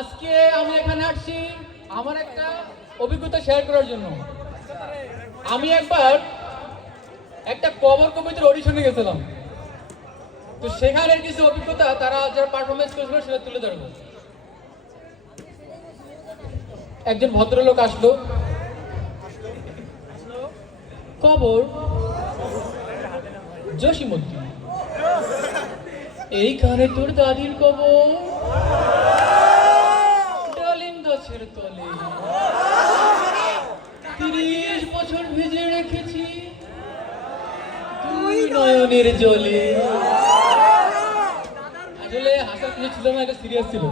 আজকে আমি এখানে আসছি আমার একটা অভিজ্ঞতা শেয়ার করার জন্য। আমি একবার একটা কবর কবিতার অডিশনে গেছিলাম। তো সেখানের কিছু অভিজ্ঞতা তারা যারা পারফরমেন্স করেছিল সেটা তুলে ধরবো। একজন ভদ্রলোক আসলো। কবর জসিমুদ্দিন। এইখানে তোর দাদির কবর। নয়নের জলে। আসলে হাসার কিছু ছিল না, এটা সিরিয়াস ছিল।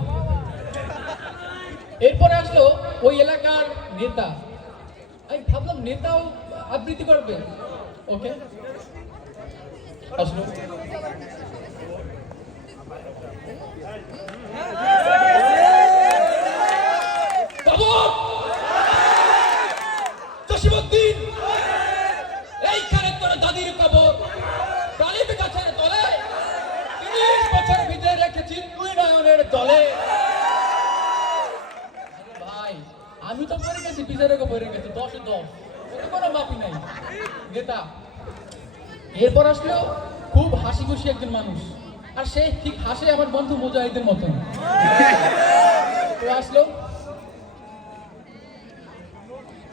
এরপরে আসলো ওই এলাকার নেতা। আমি ভাবলাম, নেতাও আবৃত্তি করবে। ওকে। আসলো খবর জসিমুদ্দিন এইখানে তোর দাদির কবর কালিম গাছের তলে তিরিশ বছর আমি তো পড়ে গেছি বিচারকও পড়ে গেছি, দশে দশ। ওতে কোনো মাপি নাই। নেতা, এরপর আসলো খুব হাসি খুশি একজন মানুষ। আর সে ঠিক হাসে আমার বন্ধু মুজাহিদের মতন। তো আসলো।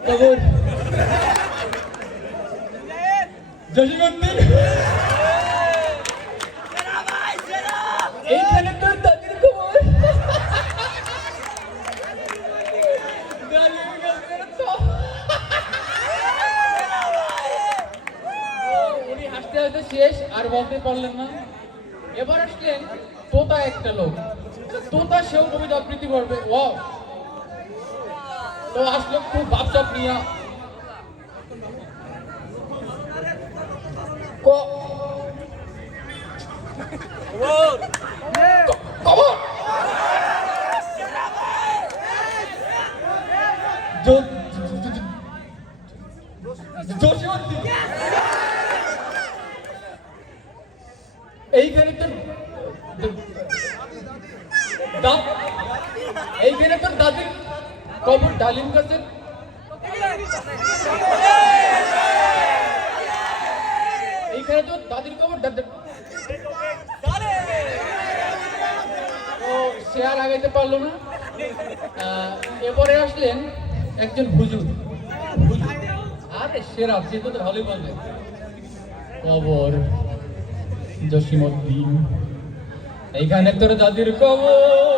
খবর জসিমুদ্দিন শেষ, আর বলতে পারলেন না। এবার আসলেন তোতা একটা লোক। তোতা সেও কবিতা আবৃত্তি করবে। ও তো আসলো খুব ভাবসাব নিয়ে ক- দাঁত এইখানে তোর দাদির কবর ডালিম গাছের এইখানে তোর দাদির কবর ও সে আর আগাইতে পারল না। এরপরে আসলেন একজন হুজুর। আরে সেরা, সে তো ভালোই বলবে। কবর জসিমউদ্দিন। এইখানে তোর দাদির কবর।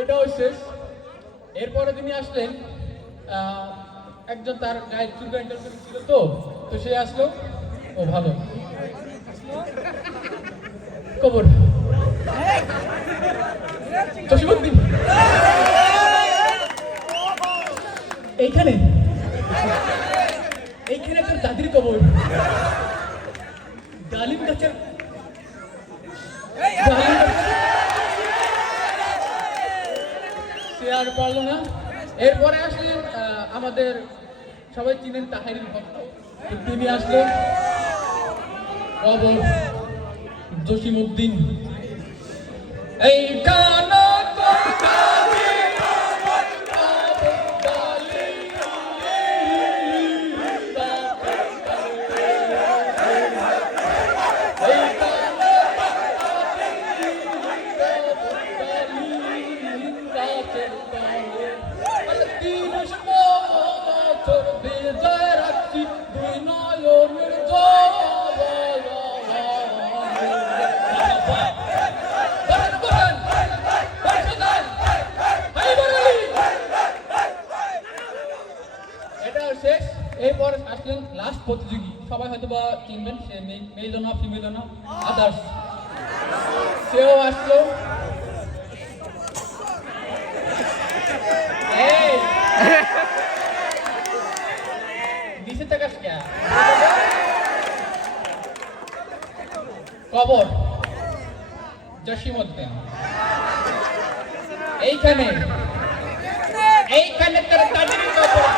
এটাও শেষ। এরপরে তিনি আসলেন একজন তার গায়ের চুলকা ইন্টারভিউ ছিল তো তো সে আসলো। ও, ভালো। কবর। এইখানে এইখানে তোর দাদির কবর। ডালিম গাছের সে আর পারল না। এরপরে আসলেন আমাদের সবাই চিনেন তাহারির ভক্ত। তিনি আসলো। কবর জসিমউদ্দিন। এই কানা এরপর আসলেন লাস্ট প্রতিযোগী সবাই হয়তো বা চিনবেন সে মেল না ফিমেল না আদার্স সেও আসলো কবর। জসিমউদ্দিন। এইখানে এইখানে তার তাদের কবর